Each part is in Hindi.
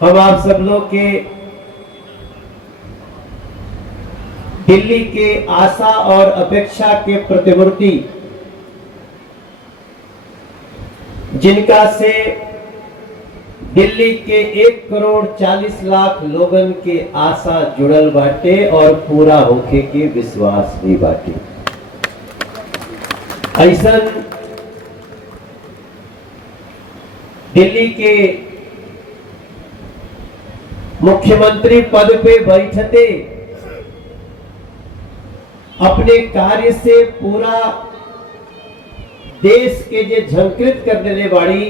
हम आप सब लोग के दिल्ली के आशा और अपेक्षा के प्रतिमूर्ति, जिनका से दिल्ली के 1,40,00,000 लोगन के आशा जुड़ल बाटे और पूरा होके के विश्वास भी बाटे। ऐसन दिल्ली के मुख्यमंत्री पद पे बैठते अपने कार्य से पूरा देश के जे झंकृत कर देने वाली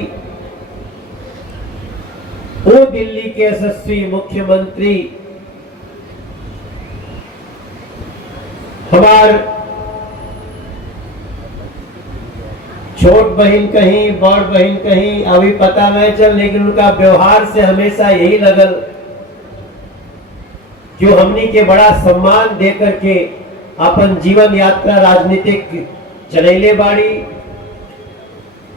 वो दिल्ली के यशस्वी मुख्यमंत्री हमार छोट बहन कहीं बड़ बहन कहीं अभी पता नहीं चल, लेकिन उनका व्यवहार से हमेशा यही लगल जो हमनी के बड़ा सम्मान दे करके अपन जीवन यात्रा राजनीतिक चलेले बाड़ी।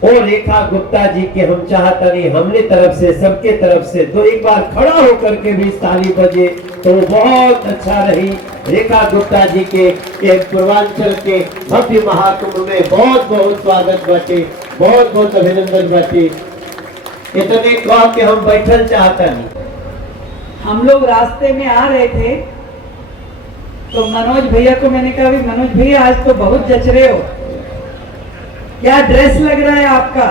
और रेखा गुप्ता जी के हम चाहता नहीं हमने तरफ से सबके तरफ से तो एक बार खड़ा होकर के भी ताली बजे तो बहुत अच्छा रही। रेखा गुप्ता जी के एक पूर्वांचल के भव्य महाकुंभ में बहुत बहुत स्वागत बाटे, बहुत बहुत अभिनंदन बाटे। इतने कह के हम बैठल चाहता नहीं। हम लोग रास्ते में आ रहे थे तो मनोज भैया को मैंने कहा भी मनोज भैया आज तो बहुत जच रहे हो, क्या ड्रेस लग रहा है आपका।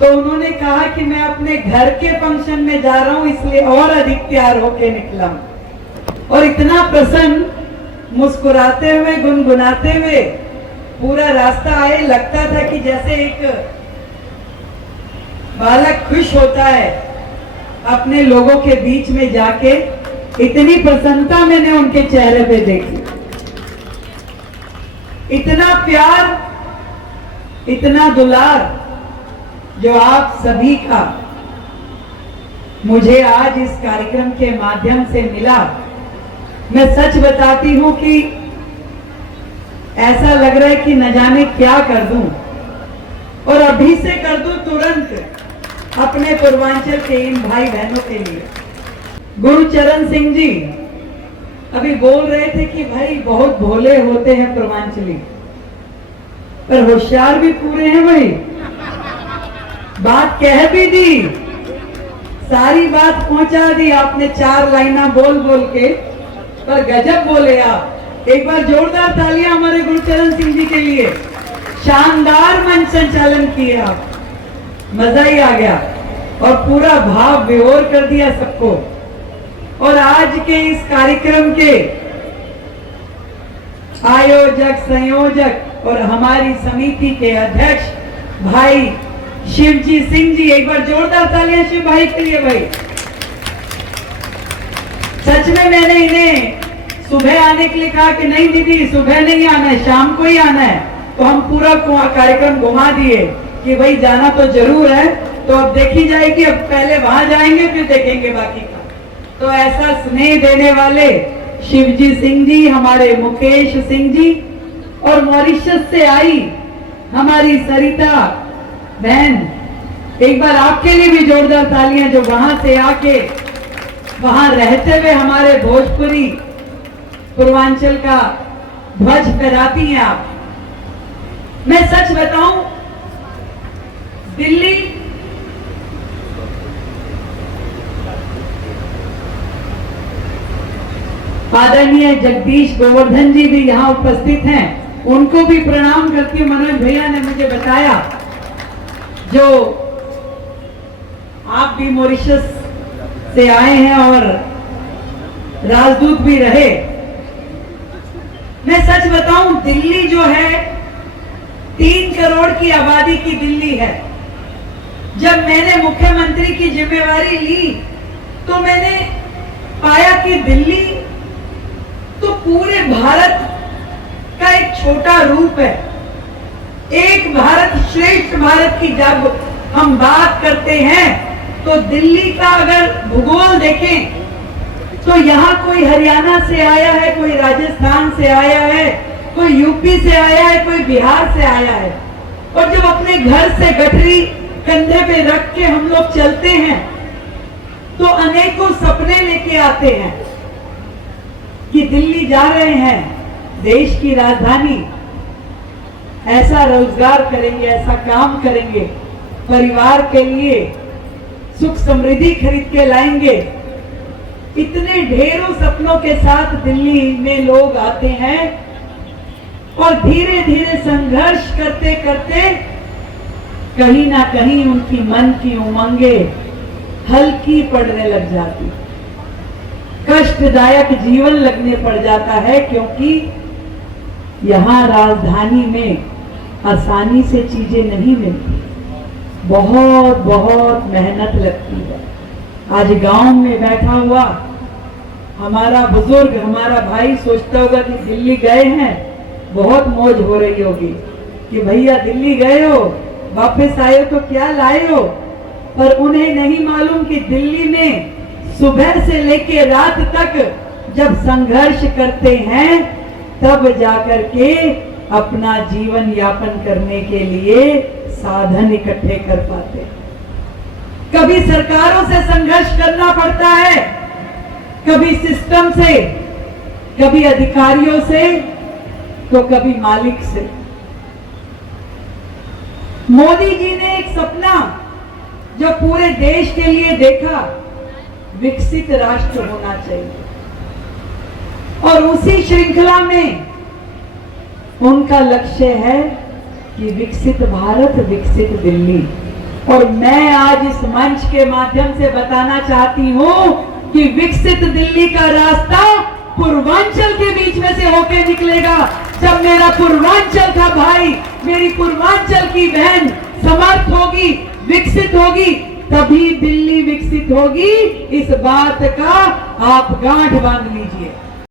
तो उन्होंने कहा कि मैं अपने घर के फंक्शन में जा रहा हूं इसलिए और अधिक तैयार होके निकला हूं। और इतना प्रसन्न मुस्कुराते हुए गुनगुनाते हुए पूरा रास्ता आए, लगता था कि जैसे एक बालक खुश होता है अपने लोगों के बीच में जाके। इतनी प्रसन्नता मैंने उनके चेहरे पे देखी, इतना प्यार, इतना दुलार जो आप सभी का मुझे आज इस कार्यक्रम के माध्यम से मिला। मैं सच बताती हूं कि ऐसा लग रहा है कि न जाने क्या कर दूं और अभी से कर दूं तुरंत अपने पूर्वांचल के इन भाई बहनों के लिए। गुरुचरण सिंह जी अभी बोल रहे थे कि भाई बहुत भोले होते हैं पूर्वांचली, पर होशियार भी पूरे हैं भाई। बात कह भी दी, सारी बात पहुंचा दी आपने 4 लाइना बोल बोल के, पर गजब बोले आप। एक बार जोरदार तालियां हमारे गुरुचरण सिंह जी के लिए। शानदार मंच संचालन किए आप, मजा ही आ गया और पूरा भाव विभोर कर दिया सबको। और आज के इस कार्यक्रम के आयोजक, संयोजक और हमारी समिति के अध्यक्ष भाई शिवजी सिंह जी, एक बार जोरदार तालियां शिव भाई के लिए। भाई सच में मैंने इन्हें सुबह आने के लिए कहा कि नहीं दीदी सुबह नहीं आना है, शाम को ही आना है, तो हम पूरा कार्यक्रम घुमा दिए कि भाई जाना तो जरूर है। तो अब देखी जाएगी, अब पहले वहां जाएंगे फिर देखेंगे बाकी का। तो ऐसा स्नेह देने वाले शिवजी सिंह जी, हमारे मुकेश सिंह जी और मॉरिशस से आई हमारी सरिता बहन, एक बार आपके लिए भी जोरदार तालियां जो वहां से आके वहां रहते हुए हमारे भोजपुरी पूर्वांचल का ध्वज फहराती हैं आप। मैं सच बताऊं, दिल्ली आदरणीय जगदीश गोवर्धन जी भी यहाँ उपस्थित हैं, उनको भी प्रणाम करती हूँ। मनोज भैया ने मुझे बताया जो आप भी मॉरिशस से आए हैं और राजदूत भी रहे। मैं सच बताऊं, दिल्ली जो है 3 करोड़ की आबादी की दिल्ली है। जब मैंने मुख्यमंत्री की जिम्मेवारी ली तो मैंने पाया कि दिल्ली तो पूरे भारत का एक छोटा रूप है। एक भारत श्रेष्ठ भारत की जब हम बात करते हैं तो दिल्ली का अगर भूगोल देखें तो यहाँ कोई हरियाणा से आया है, कोई राजस्थान से आया है, कोई यूपी से आया है, कोई बिहार से आया है। और जब अपने घर से गठरी कंधे पे रख के हम लोग चलते हैं तो अनेकों सपने लेके आते हैं कि दिल्ली जा रहे हैं, देश की राजधानी, ऐसा रोजगार करेंगे, ऐसा काम करेंगे, परिवार के लिए सुख समृद्धि खरीद के लाएंगे। इतने ढेरों सपनों के साथ दिल्ली में लोग आते हैं और धीरे धीरे संघर्ष करते करते कहीं ना कहीं उनकी मन की उमंगे हल्की पड़ने लग जाती, कष्टदायक जीवन लगने पड़ जाता है, क्योंकि यहाँ राजधानी में आसानी से चीजें नहीं मिलती, बहुत बहुत मेहनत लगती है। आज गांव में बैठा हुआ हमारा बुजुर्ग, हमारा भाई सोचता होगा कि दिल्ली गए हैं, बहुत मौज हो रही होगी कि भैया दिल्ली गए हो, वापस आए हो तो क्या लाए हो, पर उन्हें नहीं मालूम कि दिल्ली में सुबह से लेके रात तक जब संघर्ष करते हैं तब जाकर के अपना जीवन यापन करने के लिए साधन इकट्ठे कर पाते। कभी सरकारों से संघर्ष करना पड़ता है, कभी सिस्टम से, कभी अधिकारियों से, तो कभी मालिक से। मोदी जी ने एक सपना जो पूरे देश के लिए देखा, विकसित राष्ट्र होना चाहिए, और उसी श्रृंखला में उनका लक्ष्य है कि विकसित भारत, विकसित दिल्ली। और मैं आज इस मंच के माध्यम से बताना चाहती हूं कि विकसित दिल्ली का रास्ता पूर्वांचल के बीच में से होके निकलेगा। जब मेरा पूर्वांचल का भाई, मेरी पूर्वांचल की बहन समर्थ होगी, विकसित होगी, तभी दिल्ली विकसित होगी। इस बात का आप गांठ बांध लीजिए।